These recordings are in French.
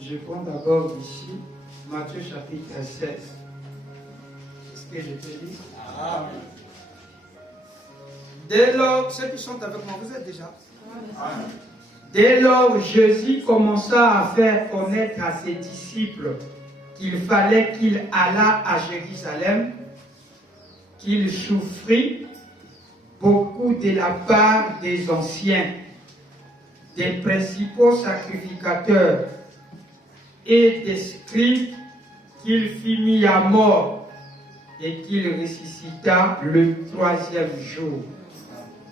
Je prends d'abord ici Matthieu chapitre 16. Est-ce que je te dis? Amen. Dès lors, ceux qui sont avec moi, vous êtes déjà? Amen. Dès lors, Jésus commença à faire connaître à ses disciples qu'il fallait qu'il allât à Jérusalem, qu'il souffrit beaucoup de la part des anciens, des principaux sacrificateurs et des scribes, qu'il fut mis à mort et qu'il ressuscita le 3e jour.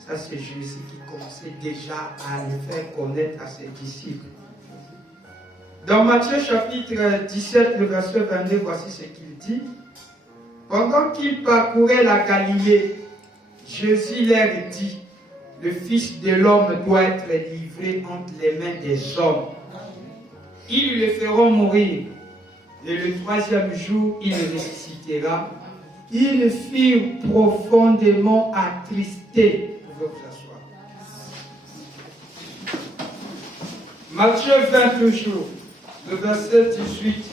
Ça, c'est Jésus qui commençait déjà à le faire connaître à ses disciples. Dans Matthieu chapitre 17, le verset 22, voici ce qu'il dit. Pendant qu'il parcourait la Galilée, Jésus leur dit, le Fils de l'homme doit être livré entre les mains des hommes. Ils le feront mourir, et le 3e jour, il ressuscitera. Ils furent profondément attristés. Vous pouvez vous asseoir. Matthieu 20 toujours, le verset 18.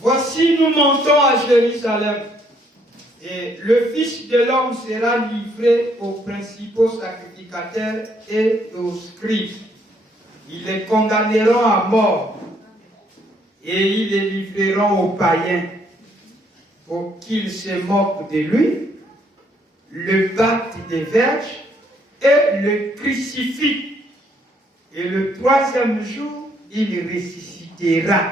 Voici, nous montons à Jérusalem, et le Fils de l'homme sera livré aux principaux sacrificateurs et aux scribes. Ils les condamneront à mort, et ils les livreront aux païens, pour qu'ils se moquent de lui, le battent des verges, et le crucifient. Et le 3e jour, il ressuscitera.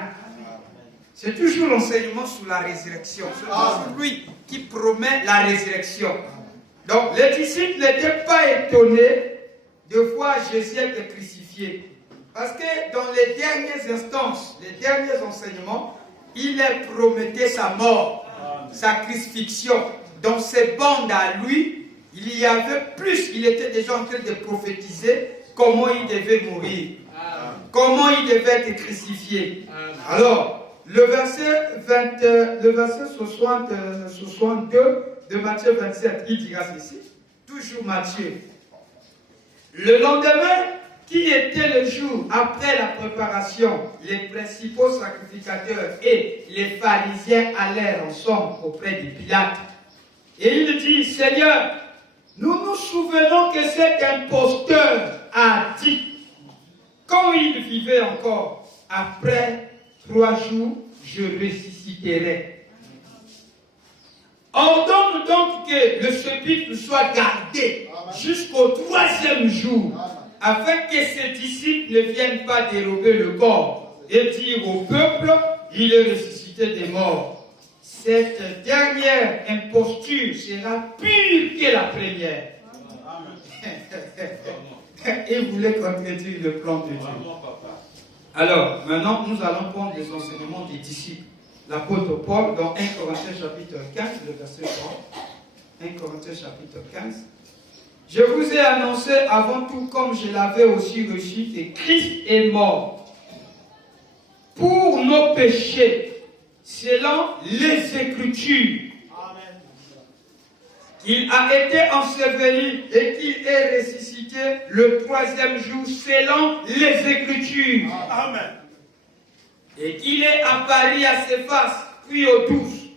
C'est toujours l'enseignement sur la résurrection. C'est toujours lui qui promet la résurrection. Donc, les disciples n'étaient pas étonnés de voir Jésus être crucifié. Parce que dans les dernières instances, les derniers enseignements, il leur promettait sa mort, sa crucifixion. Dans ses bandes à lui, il y avait plus. Il était déjà en train de prophétiser comment il devait mourir, comment il devait être crucifié. Alors, le verset 62 de Matthieu 27, il dira ceci, toujours Matthieu. Le lendemain, qui était le jour après la préparation, les principaux sacrificateurs et les pharisiens allèrent ensemble auprès de Pilate. Et il dit, Seigneur, nous nous souvenons que cet imposteur a dit, quand il vivait encore, après 3 jours, je ressusciterai. Ordonne donc que le sépulcre soit gardé jusqu'au 3e jour, afin que ses disciples ne viennent pas dérober le corps et dire au peuple, il est ressuscité des morts. Cette dernière imposture sera pire que la première. Et voulait contredire le plan de Dieu. Alors, maintenant, nous allons prendre les enseignements des disciples. L'apôtre Paul, dans 1 Corinthiens chapitre 15, le verset 3. 1 Corinthiens chapitre 15. Je vous ai annoncé avant tout, comme je l'avais aussi reçu, que Christ est mort pour nos péchés, selon les Écritures. Il a été enseveli et qu'il est ressuscité le 3e jour selon les Écritures. Amen. Et qu'il est apparu à Céphas, puis aux 12.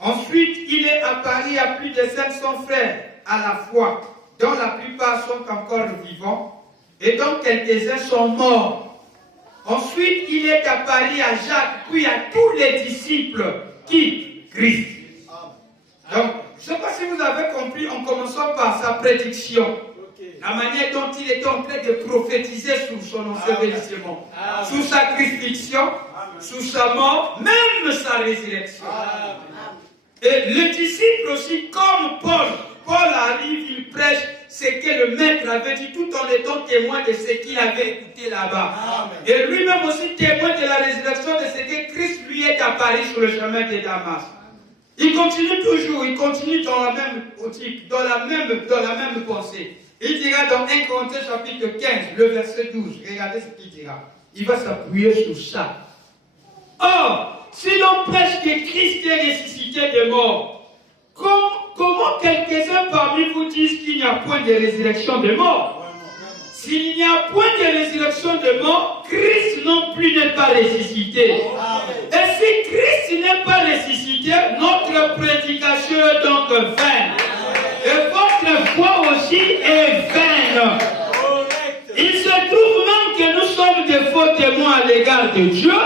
Ensuite, il est apparu à plus de 500 frères à la fois, dont la plupart sont encore vivants et dont quelques-uns sont morts. Ensuite, il est apparu à Jacques, puis à tous les disciples qui Christ. Donc, je ne sais pas si vous avez compris en commençant par sa prédiction. La manière dont il était en train de prophétiser sur son ensevelissement, sur sa crucifixion, sur sa mort, même sa résurrection. Et les disciples aussi, comme Paul arrive, il prêche ce que le maître avait dit tout en étant témoin de ce qu'il avait écouté là-bas. Et lui-même aussi témoin de la résurrection, de ce que Christ lui est apparu sur le chemin de Damas. Il continue toujours, il continue dans la même optique, dans la même pensée. Il dira dans 1 Corinthiens chapitre 15, le verset 12, regardez ce qu'il dira. Il va s'appuyer sur ça. Or, si l'on prêche que Christ est ressuscité des morts, comment quelques-uns parmi vous disent qu'il n'y a point de résurrection des morts? S'il n'y a point de résurrection de mort, Christ non plus n'est pas ressuscité. Et si Christ n'est pas ressuscité, notre prédication est donc vaine. Et votre foi aussi est vaine. Il se trouve même que nous sommes des faux témoins à l'égard de Dieu,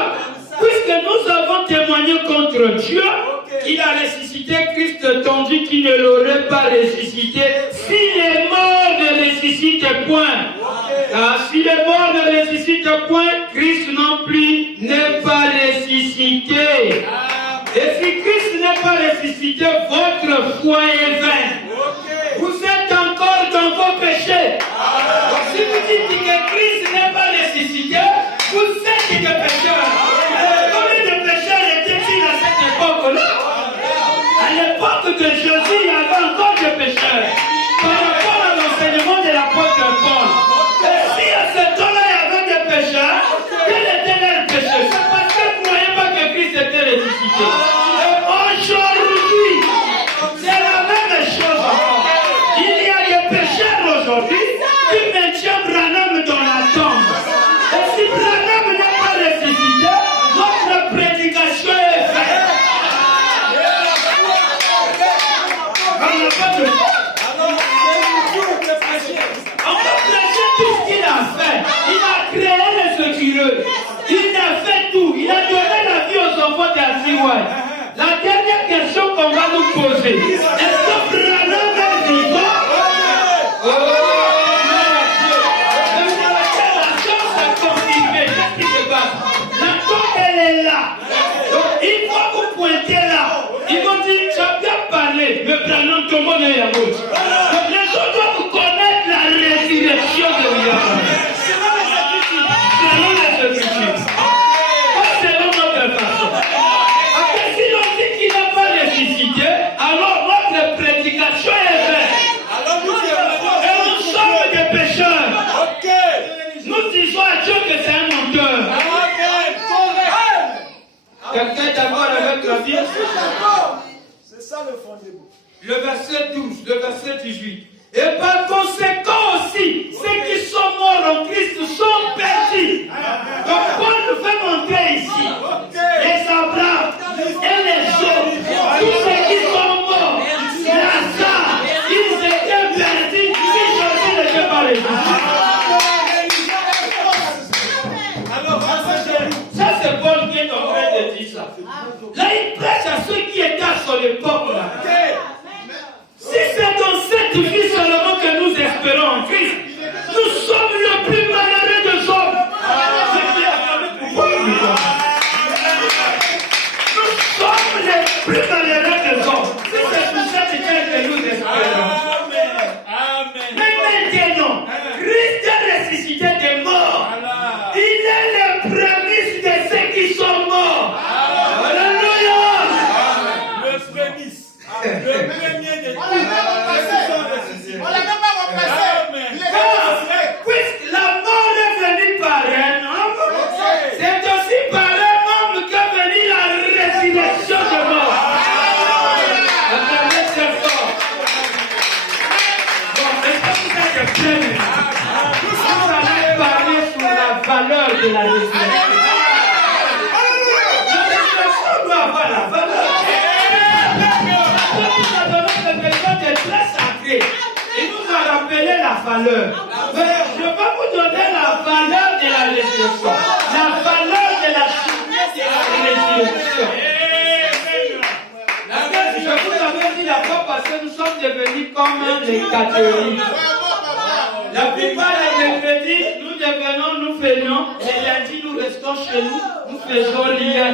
puisque nous avons témoigné contre Dieu qu'il a ressuscité Christ, tandis qu'il ne l'aurait pas ressuscité si les morts ne ressuscitent point. Car si les morts ne ressuscitent point, Christ non plus n'est pas ressuscité. Et si Christ n'est pas ressuscité, votre foi est vaine. Vous êtes encore dans vos péchés. Donc, si vous dites que Christ n'est pas ressuscité, vous êtes des pécheurs. Combien de pécheurs étaient-ils à cette époque-là? À l'époque de Jésus, il y avait encore des pécheurs. Par rapport à l'enseignement de l'apôtre Paul. Et si à ce temps-là, il y avait des pécheurs, quel était leur péché? C'est parce qu'ils ne croyaient pas que Christ était ressuscité. Et aujourd'hui, c'est la même chose encore. Il y a des pécheurs aujourd'hui qui maintiennent Branham dans la tombe. Et si Branham n'est pas ressuscité, notre prédication est faite. On peut prêcher tout ce qu'il a fait. Il a créé les écureuils. Il a fait tout. Il a donné la vie aux enfants d'Asiwai. La dernière question qu'on va nous poser, est-ce que Branham est vivant? Oh mon Dieu! La chose est confirmée. Qu'est-ce qui se passe? La tombe, elle est là. Donc, il faut vous pointer là. Ils vont dire, tu as bien parlé, mais Branham, tout le monde est à l'autre. Donc, les gens doivent connaître la résurrection de William. Selon les Écritures. Pas selon notre façon. Après, si l'on dit qu'il n'a pas ressuscité, alors notre prédication est vaine. Et nous sommes des pécheurs. Nous disons à Dieu que c'est un menteur. Quelqu'un est d'accord avec la Bible? C'est ça le fondement. Le verset 12, le verset 18. Et par conséquent aussi, ceux qui sont morts en Christ sont perdus. Donc Paul nous fait montrer ici les Abraham et les autres, tous ceux qui sont morts, Lazare, ils étaient perdus si Jésus n'était pas ressuscité. Ça c'est Paul qui est en train de dire ça. Là il prêche à ceux qui étaient à son époque là. Si c'est dans cette vie seulement que nous espérons en Christ, nous sommes le plus malheureux des hommes. Nous sommes les plus malheureux des hommes. Si c'est pour cette vie que nous espérons. Mais maintenant, Christ est ressuscité des morts. Il est le prémisse de ceux qui sont morts. Alléluia. Le prémisse. Le premier de on l'a même pas remplacé. Puisque la mort est venue par un homme, c'est aussi par un homme qu'est venue la résurrection de mort. Attendez, c'est fort. Bon, est-ce que vous êtes prêts? Nous allons parler sur la valeur de la résurrection. La résurrection doit avoir la valeur. Nous avons besoin de très sacré. Il nous a rappelé la valeur. Mais je vais vous donner la valeur de la résurrection. La valeur de la journée de la résurrection. Je vous avais dit la fois passée, nous sommes devenus comme les catholiques. La plupart des mercredis, nous devenons, nous faisons. Les lundis, nous restons chez nous, nous faisons rien.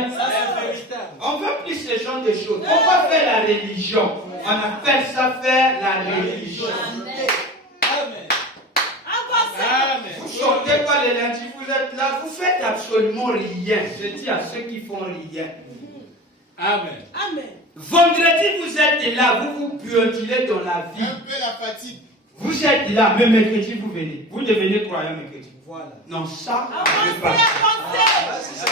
On veut plus ce genre de choses. On va faire la religion. On appelle ça faire la religion. Vous sortez pas les lundis, vous êtes là, vous faites absolument rien. Je dis à ceux qui font rien. Amen. Vendredi, vous êtes là, vous vous puantilez dans la vie. Un peu la fatigue. Vous êtes là, mais mercredi, vous venez. Vous devenez croyant mercredi. Voilà. Non, ça, je pas. Ça,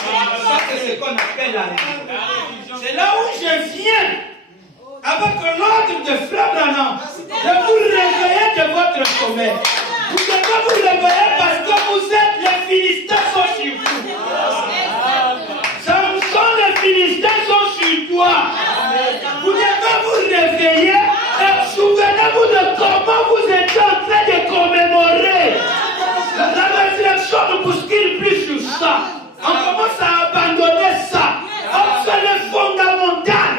c'est ce qu'on appelle la religion. C'est là où je viens. Avec l'ordre de Frère Branham, de vous réveiller de votre sommeil. Vous devez vous réveiller parce que vous êtes les Philistins sont sur vous. Samson, les Philistins sont sur toi. Vous devez vous réveiller et souvenez-vous de comment vous êtes en train de commémorer. La résurrection ne bouscule plus sur ça. On commence à abandonner ça. C'est le fondamental.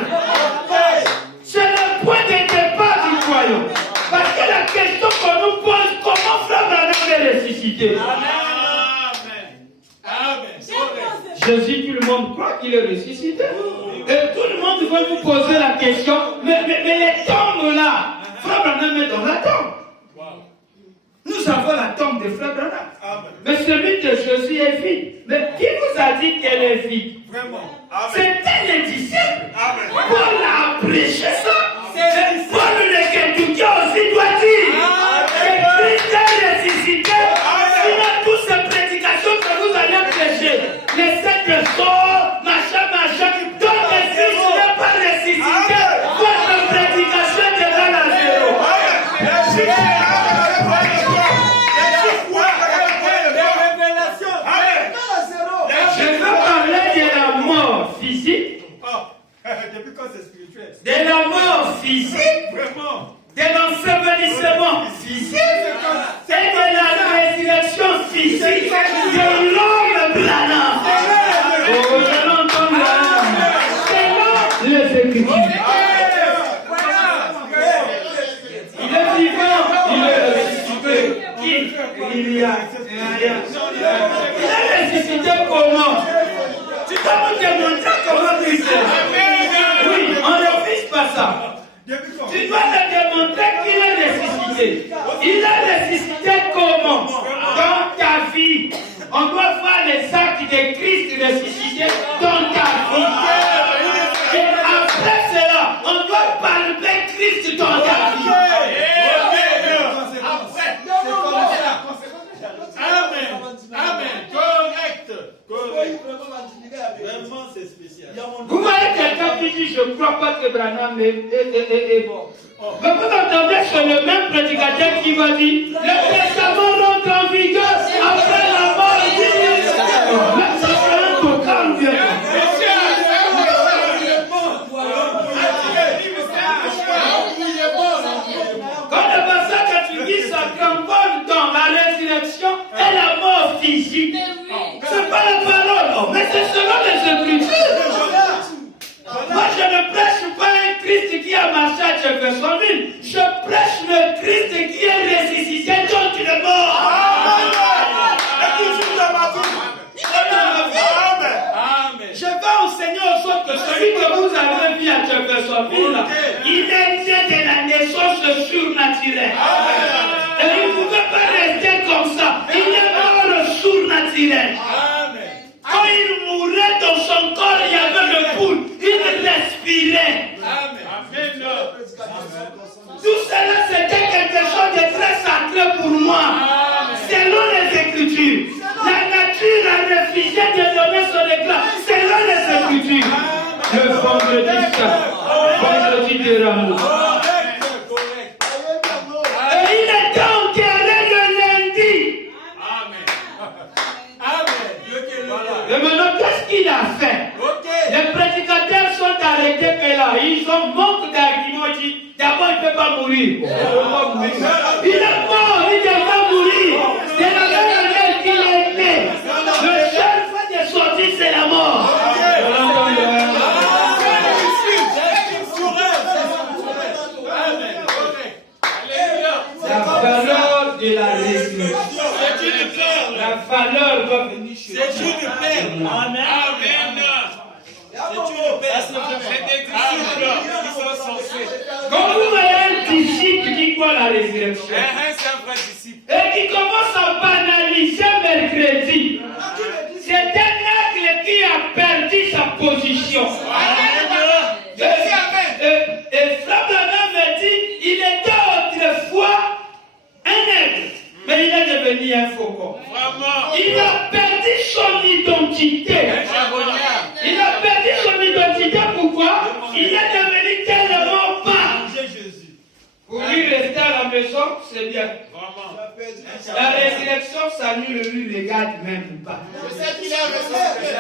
C'est le point de départ du croyant. Parce que la question qu'on nous pose, comment Frère Branham est ressuscité? Jésus, tout le monde croit qu'il est ressuscité. Et tout le monde va vous poser la question, mais les tombes là, Frère Branham est dans la tombe. Nous avons la tombe de Frère Branham. Mais celui de Jésus est vide. Mais qui vous a dit qu'elle est vide? C'était les disciples. Paul a prêché ça. Paul le Kentucky aussi doit dire que Christ est ressuscité. Sinon, toutes ces prédications que vous allez prêcher, les 7 sorts, machin, donc le Christ n'est pas ressuscité. Votre prédication est déjà à zéro. Je veux parler de la mort physique. Depuis quand c'est spirituel? De la mort physique, de l'ensevelissement physique et de la résurrection physique de l'homme Branham. Oh, je l'entends là. C'est les Écritures. Il est vivant, il est ressuscité. Qui? Il y a. Il est ressuscité comment? Tu dois nous démontrer comment tu sais. Oui, on ne refuse pas ça. Tu dois te démontrer qu'il est ressuscité. Il est ressuscité comment? Dans ta vie. On doit voir les actes de Christ ressuscité dans ta vie. Et après cela, on doit palper Christ dans ta vie. Amen. Correct. Vraiment, c'est spécial. Vous voyez quelqu'un qui dit je ne crois pas que Branham est bon. Mais vous entendez, c'est le même prédicateur qui va dire le testament rentre en vigueur après la mort. Mais ça c'est un total bien. Quand le passage que tu dis ça camponne dans la résurrection et la mort physique. C'est pas la parole, mais c'est selon les Écritures. Moi, je ne prêche pas un Christ qui a marché à Jeffersonville. Je prêche le Christ qui est ressuscité dont il est mort. Je vais enseigner aux autres que celui que vous avez vu à Jeffersonville, il est né de la naissance surnaturelle. Et il ne pouvait pas rester comme ça. Il est mort surnaturel. Quand il mourait dans son corps, il y avait le pouls. Il respirait. Tout cela, c'était quelque chose de très sacré pour moi. Selon les Écritures. La nature a refusé de donner son éclat. Selon les Écritures. Le vendredi saint. Vendredi de Rameau. Et il était enterré le lundi. Et maintenant, qu'est-ce qu'il a fait? Les prédicateurs sont arrêtés là. Ils ont manque d'arguments. Ils disent, d'abord, il ne peut pas mourir. Il est mort, il devait mourir. C'est la même manière qu'il est né. Le seul fait de sortir, c'est la mort. La valeur de la résurrection. La valeur doit venir chez nous. C'est une perle. Amen. C'est une perle. C'est des disciples qui sont censés. Quand vous voyez un disciple qui croit la résurrection C'est un vrai disciple. et qui commence à banaliser mercredi, c'est un aigle qui a perdu sa position. Et Frère Branham me dit, il était autrefois un aigle, mais il est devenu un faucon. Il a perdu son identité. Il a perdu son identité, pourquoi? Il est devenu tellement bas. Pour lui rester à la maison, c'est bien. La résurrection, ça ne lui regarde même pas. Je sais qu'il est ressuscité.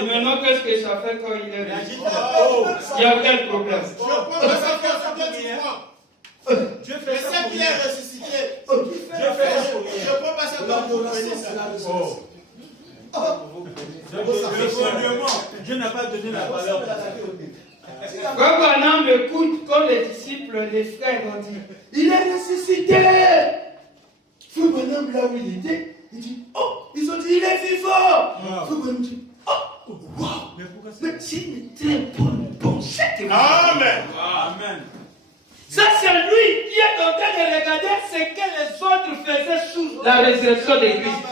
Et maintenant, qu'est-ce que ça fait quand il est ressuscité? Il y a quel problème? Je prends ma sacrifice du croix. Je sais qu'il est ressuscité. Je prends ma sacrifice. Dieu n'a pas donné la valeur. Quand Branham écoute, quand les disciples, les frères ont dit, il est ressuscité. Frère Branham, là où il était, il dit, oh, ils ont dit, il est vivant. Frère Branham dit, oh, wow. Mais c'est une très bonne pensée. Amen. Amen. Ça, c'est lui qui est en train de regarder ce que les autres faisaient sous la résurrection de Christ.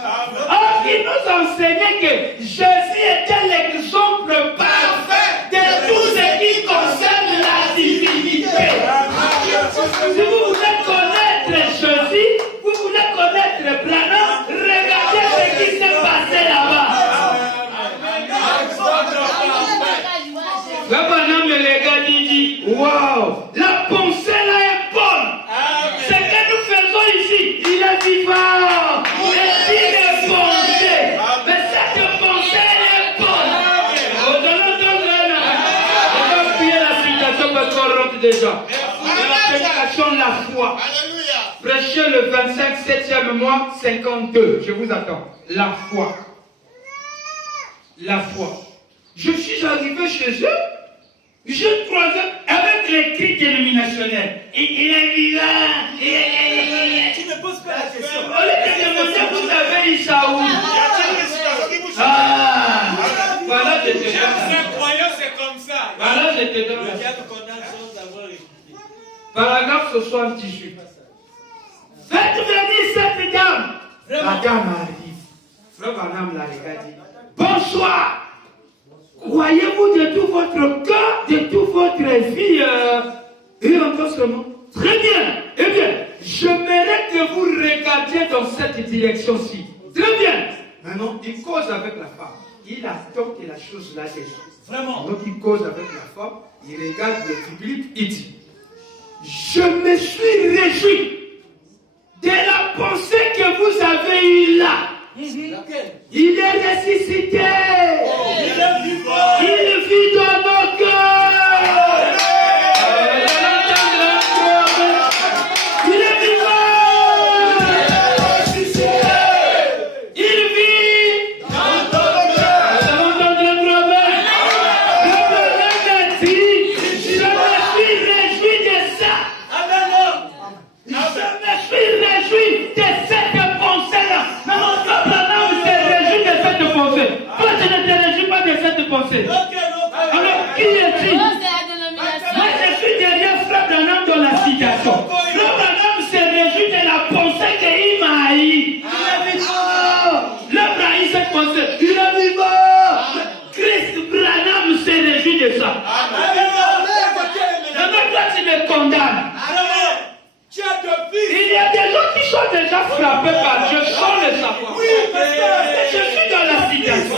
Or, il nous enseignait que Jésus était l'exemple parfait de tout ce qui concerne la divinité. Si vous voulez connaître Jésus, vous voulez connaître Branham, regardez ce qui s'est passé là-bas. Branham me regarde et dit, waouh, la pensée là est bonne. Ce que nous faisons ici, il est vivant. Et il est pensé. Mais cette pensée est bonne. On va prier la citation parce qu'on rentre déjà. La prédication, la foi. Alléluia. Prêchez le 25, 7e mois, 52. Je vous attends. La foi. La foi. Je suis arrivé chez eux. Je croisais avec les cris dénominationnels. Il est vivant. Tu ne poses pas la question. Au lieu de demander, vous avez eu ça où? Y a-t-il une situation qui vous choque? Voilà, je te J'aime donne. ces croyants, c'est comme ça. Voilà, je te donne. Le diable condamne sans avoir écouté. Paragraphe 78. Faites venir cette dame. La dame arrive. Frère Branham l'a regardé. Bonsoir. Croyez-vous de tout votre cœur, de toute votre vie, et encore seulement? Très bien. Eh bien, j'aimerais que vous regardiez dans cette direction-ci. Très bien. Maintenant, il cause avec la femme. Il attend que la chose là descende. Vraiment. Donc, il cause avec la femme. Il regarde le public. Il dit, je me suis réjoui de la pensée que vous avez eue là. Il est ressuscité. Il est vivant. Il vit dans nos cœurs. Il est vivant. Il vit dans nos cœurs. Je me suis réjoui de ça. Je me suis réjoui de cette pensée-là. Mais mon frère Branham se réjouit de cette pensée. Toi, tu ne te réjouis pas de cette pensée. Alors, qui est-il? Moi, je suis derrière frère Branham dans la citation. Frère Branham se réjouit de la pensée qu'il m'a haï. L'homme a haï cette pensée. Il est vivant. Christ Branham se réjouit de ça. Maintenant, toi, tu me condamnes. Tu as deux fils. Il y a des gens qui sont déjà frappés par Dieu sans le savoir. Oui, pasteur. Et je suis dans la citation.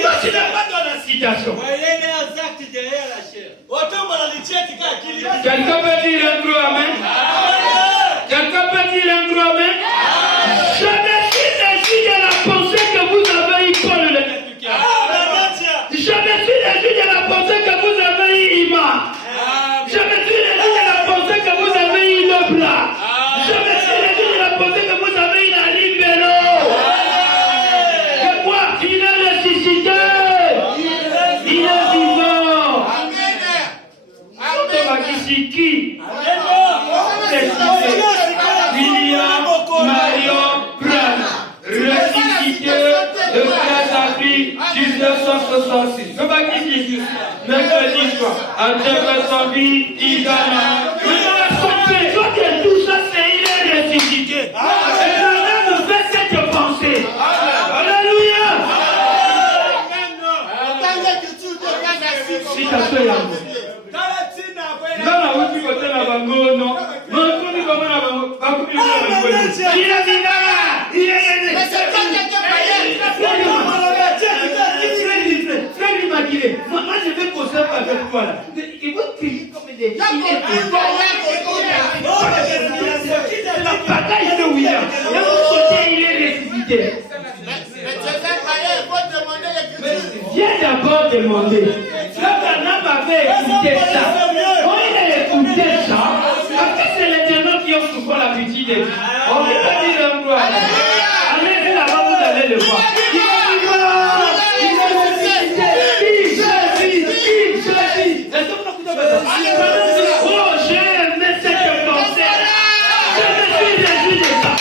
Toi, tu n'es pas dans la citation. Voyez les actes derrière la chair. Autant on a les tiens qui gardent. Quelqu'un peut dire un gros amen? Quelqu'un peut dire un gros amen? Je me suis réjoui de la pensée que vous avez eu Paul le Pertucaire. Je me suis réjoui de la pensée que vous avez eu Ima. Je me suis réjoui de la pensée que vous avez eu Leblanc. Je me suis réjoui de la pensée que vous avez eu Nali Bello. Et moi, il est ressuscité. Il est vivant. Qui? William Marion Branham, ressuscité le 13 avril 1966. Ne pas qui dit mercredi soir, à 9h il a tout ça, c'est il est ressuscité. Et Branham nous fait cette pensée. Alléluia. Citation yango. Moi, je vais causer avec toi là. Il va crier comme des. La bataille de William. citer. Mais tu es un païen, il faut demander l'écriture. Viens d'abord demander. Frère Branham avait écouté ça. Quand il a écouté ça, parce que c'est les démons qui ont souvent l'habitude de dire. On ne peut pas dire un gloire. Allez là-bas, vous allez le voir. Il va Jésus. Est-ce que vous n'écoutez pas ça? Oh, j'ai aimé cette pensée. Je me suis réjoui de ça.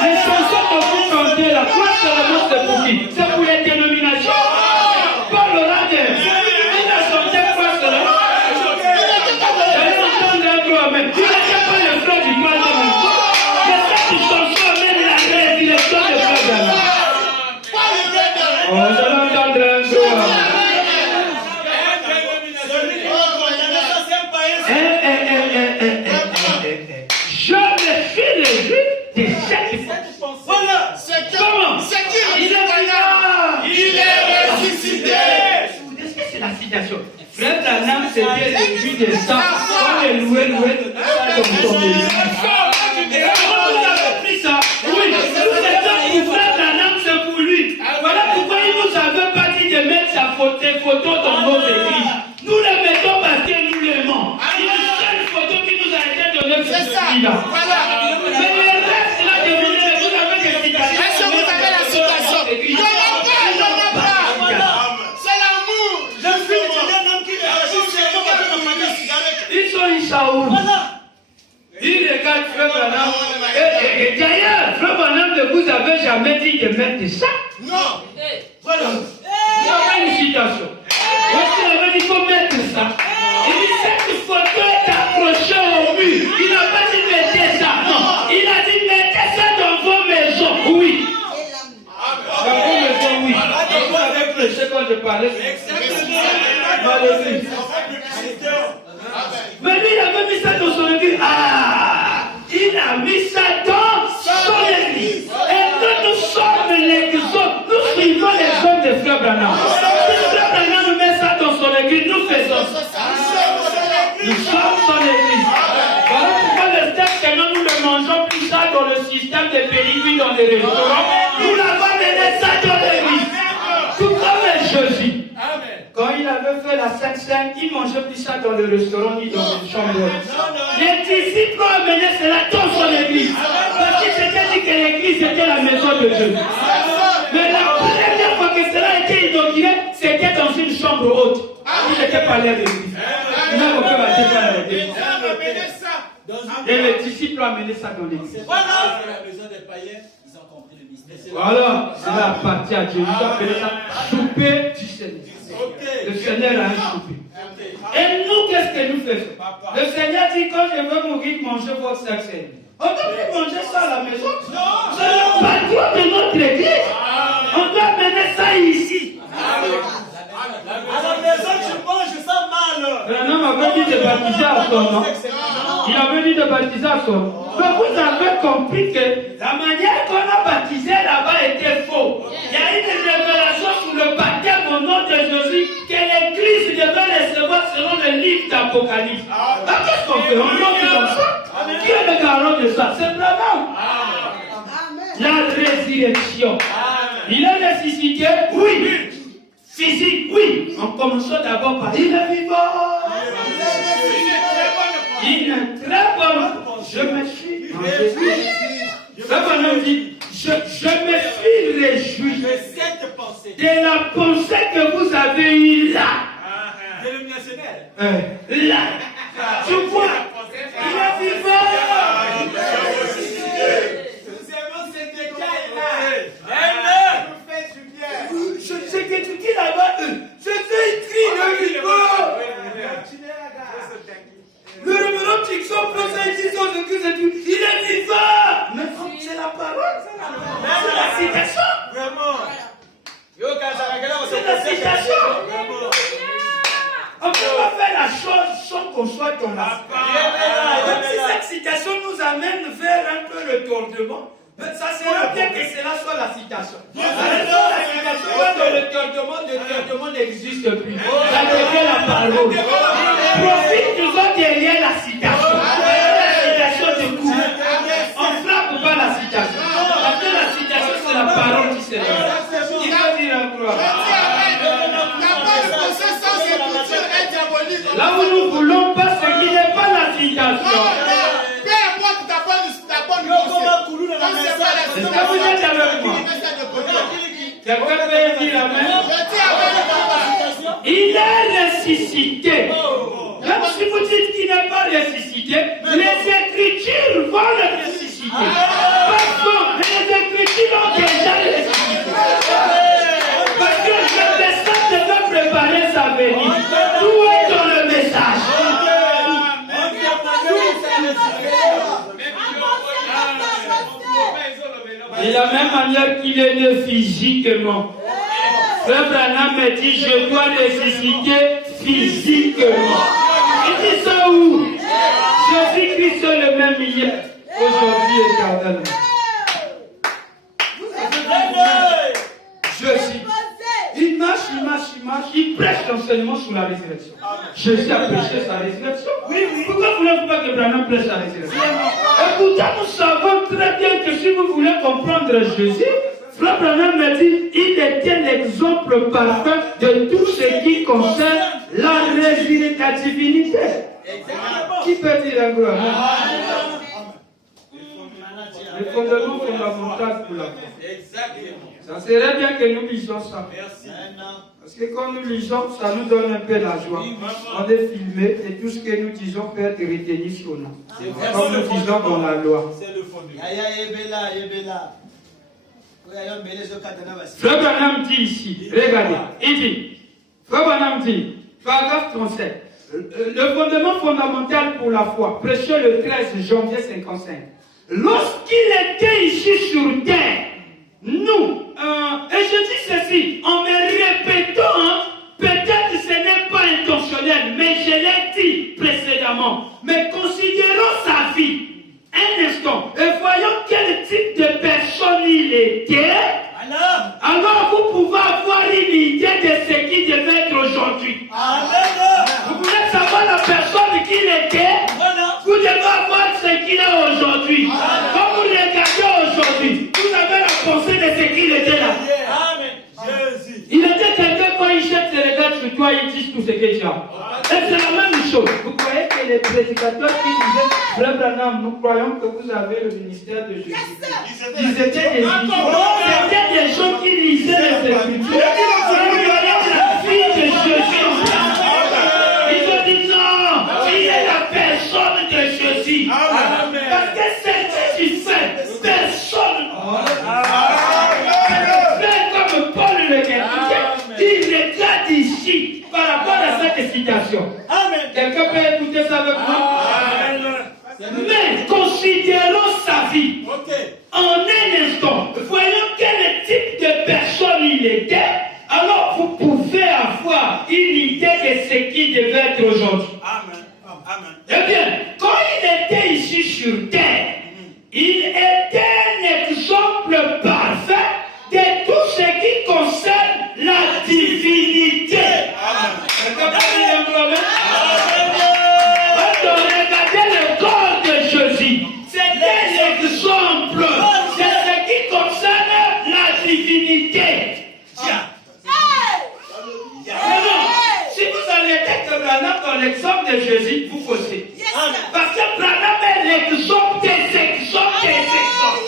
Les chansons que vous chantez là, quoi seulement c'est pour qui? C'est pour les dénominations. Paul Oranger, il a chanté quoi seulement? J'allais entendre un gros amen. Il n'était pas le frère du troisième. Mais cette chanson amène la résurrection de frère Branham. Oh, j'allais entendre un gros amen. Je me suis réjoui de cette pensée. Voilà, Comment? c'est qui Il est ressuscité. Est-ce que c'est la citation? Frère Branham s'était réjoui de ça. On est loué comme son Dieu. Vous avez pris ça? Oui, c'est pour Frère Branham, c'est pour lui. Voilà pourquoi il nous avait pas dit de mettre sa photo dans nos églises. Nous le mettons parce que nous l'aimons. C'est une seule photo qui nous a été donnée pour celui-là. Voilà. Mais le reste, là, demandez, vous avez des citations. Est-ce que vous avez la citation? Il n'y en a pas. C'est l'amour. Je suis un homme qui Ils sont Issaoul. Ils regardent Frère Branham. Et d'ailleurs, Frère Branham ne vous avait jamais dit de mettre ça. Non. Voilà. Il y a une citation. Parce qu'il avait dit qu'il faut mettre ça. Il dit cette photo est accrochée au mur. Il n'a pas dit mettez ça. Non. Il a dit mettez ça dans vos maisons. Oui. Dans vos maisons, oui. Vous avez prêché quand je parlais. Malheureux. Mais lui, il avait mis ça dans son église. Ah! Il a mis ça dans son église. Et nous, nous sommes l'exemple. Nous suivons l'exemple de Frère Branham. Si Frère Branham met ça dans son église, nous faisons ça. Nous sommes son église. Voilà pourquoi le steak que nous ne mangeons plus ça dans le système de pellicules dans les restaurants. Nous l'avons mené ça dans l'église. Tout comme Jésus. Quand il avait fait la Sainte Seine, il ne mangeait plus ça dans le restaurant ni dans les chambres. Les disciples ont amené cela dans son église. Parce qu'il s'était dit que l'église était la maison de Dieu. Mais la première fois que cela a été inauguré, c'était dans une chambre haute. Il n'était pas l'air de l'église. Même on peut passer par l'église. Et les disciples ont amené ça dans l'église. Voilà. La maison des païens, ils ont compris le mystère. Voilà, cela appartient à Dieu. Ils ont appelé ça souper du Seigneur. Le Seigneur a un souper. Et nous, qu'est-ce que nous faisons? Le Seigneur dit, quand je veux mourir, mangez votre sac. On ne peut plus manger ça à la maison. C'est le patron de notre église. On doit mener ça ici. À la maison, tu manges ça mal. Un homme avait dit de baptiser à son nom. Il avait dit de baptiser à son nom. Mais vous avez compris que la manière qu'on a baptisé là-bas était faux. Il y a une révélation sur le baptême au nom de Jésus que l'Église devait recevoir selon le livre d'Apocalypse. Alors qu'est-ce qu'on fait? On monte comme ça. Qui est le garant de ça? C'est vraiment la résurrection. Il est ressuscité? Oui. Physique? Oui. En commençant d'abord par il est vivant. Il est très bon. Je me suis réjoui. Ça qu'on dit, je me suis réjoui de la pensée que vous avez eue là. Là. Tu vois, il est vivant. Ce que tu dis là-bas, c'est écrit le vivant. Le révérend Tixon prend ça ici, il est vivant. Mais c'est la parole, c'est la citation. C'est la citation. On ne peut pas faire la chose sans qu'on soit dans la parole. Si cette citation nous amène vers un peu le tournement, ça serait bien que cela soit la citation. La citation va dans le tournement n'existe plus. Ça devient la parole. Profite-nous derrière la citation. Peu importe ta bonne conscience. Quand c'est pas la Est-ce que vous êtes avec moi? Quelqu'un peut dire amen? Il est ressuscité. Même si vous dites qu'il n'est pas ressuscité, les Écritures vont le ressusciter. Parce que les Écritures ont déjà ressuscité. Parce que le message devait préparer sa venue. Où est dans le message? De la même manière qu'il est né physiquement. Frère Branham me dit, je dois ressusciter physiquement. Il dit ça où? Jésus-Christ est le même hier, aujourd'hui et éternellement. Jésus. Il marche, il prêche l'enseignement sur la résurrection. Jésus a prêché sa résurrection. Oui. Pourquoi voulez-vous pas que Branham prêche la résurrection? Et pourtant, nous savons très bien que si vous voulez comprendre Jésus, Frère Branham me dit, il était l'exemple parfait de tout ce qui concerne la résurrection, la divinité. Qui peut dire un gros amen? Le fondement fondamental pour la foi. Ça serait bien que nous lisions ça. Parce que quand nous lisons, ça nous donne un peu la joie. On est filmé et tout ce que nous disons peut être retenu sur nous. Comme nous disons dans la loi. C'est le fondement. Frère Branham dit ici, regardez, il dit, Frère Branham dit, paragraphe 37, le fondement fondamental pour la foi, prêché le 13 janvier 55. Lorsqu'il était ici sur terre, nous, et je dis ceci, en me répétant, peut-être ce n'est pas intentionnel, mais je l'ai dit précédemment, mais considérons sa vie, un instant, et voyons quel type de personne il était, alors vous pouvez avoir une idée de ce qui devait être aujourd'hui. Vous voulez savoir la personne qu'il était, vous devez avoir ce qu'il est aujourd'hui. Quand vous regardez aujourd'hui, vous avez la pensée de ce qu'il était là. Il était quelqu'un, quand il jette ses regards sur toi, il dit tout ce que tu as. Et c'est la même chose. Vous croyez que les prédicateurs qui disaient, Frère Branham, nous croyons que vous avez le ministère de Jésus. Ils étaient des C'était des gens qui lisaient les Écritures. Ils voyaient la vie de Jésus. Ils se disent non, il est la personne de Jésus. Parce que c'est ce qu'il fait. Personne. Fait comme Paul le critiquait, il regarde ici par rapport à cette citation. Quelqu'un peut écouter ça avec moi? Mais considérons sa vie. En un instant, voyons quel type de personne il était. Alors vous pouvez avoir une idée de ce qui devait être aujourd'hui. Eh bien, quand il était ici sur terre, il était un exemple parfait de tout ce qui concerne la divinité. Regardez le corps de Jésus. C'était l'exemple de ce qui concerne la divinité. Si vous arrêtez que Branham dans l'exemple de Jésus, vous faussez. Parce que Branham est l'exemple des exemples des exemples.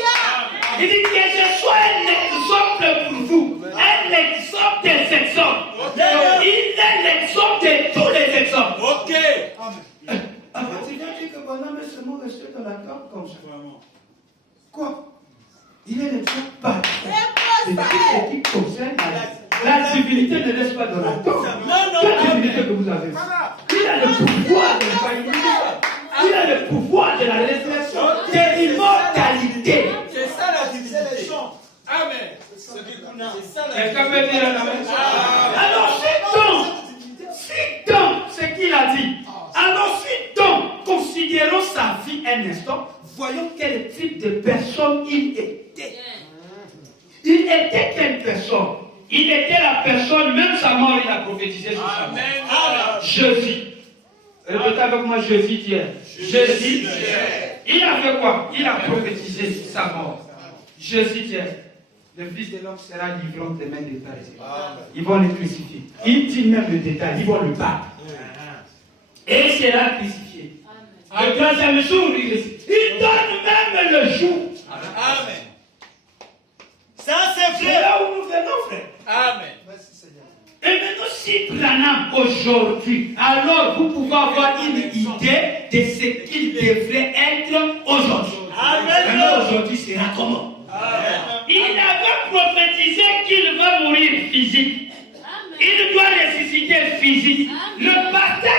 Il dit que je sois un exemple pour vous. Un exemple des exemples. Il est l'exemple de tous les exemples. Tu viens dire que Branham est seulement resté dans la tente comme ça. Quoi? Il est l'exemple parfait de tout ce qui concerne la divinité ne laisse pas dans la tente. Quelle divinité que vous avez? Il a le pouvoir de l'infaillibilité. Il a le pouvoir de la résurrection, de l'immortalité. C'est ça la divinité. Amen. Quelqu'un peut dire amen? Alors, si donc, ce qu'il a dit, alors si donc, considérons sa vie un instant, voyons quel type de personne il était. Il était quelle personne? Il était la personne, même sa mort, il a prophétisé sur sa mort. Jésus. Répétez avec moi, Jésus d'hier. Jésus. Il a fait quoi? Il a prophétisé sur sa mort. Jésus d'hier. Le Fils de l'homme sera livré entre les mains des pharisiens. Ils vont le crucifier. Il dit même le détail, ils vont le battre. Et il sera crucifié. Le troisième jour, il donne même le jour. Amen. Ça, c'est C'est vrai. là où nous venons, frère. Amen. Et maintenant, si Branham aujourd'hui, alors vous pouvez avoir une idée de ce qu'il devrait être aujourd'hui. Amen. Maintenant, aujourd'hui sera comment? Amen. Il avait prophétisé qu'il va mourir physique.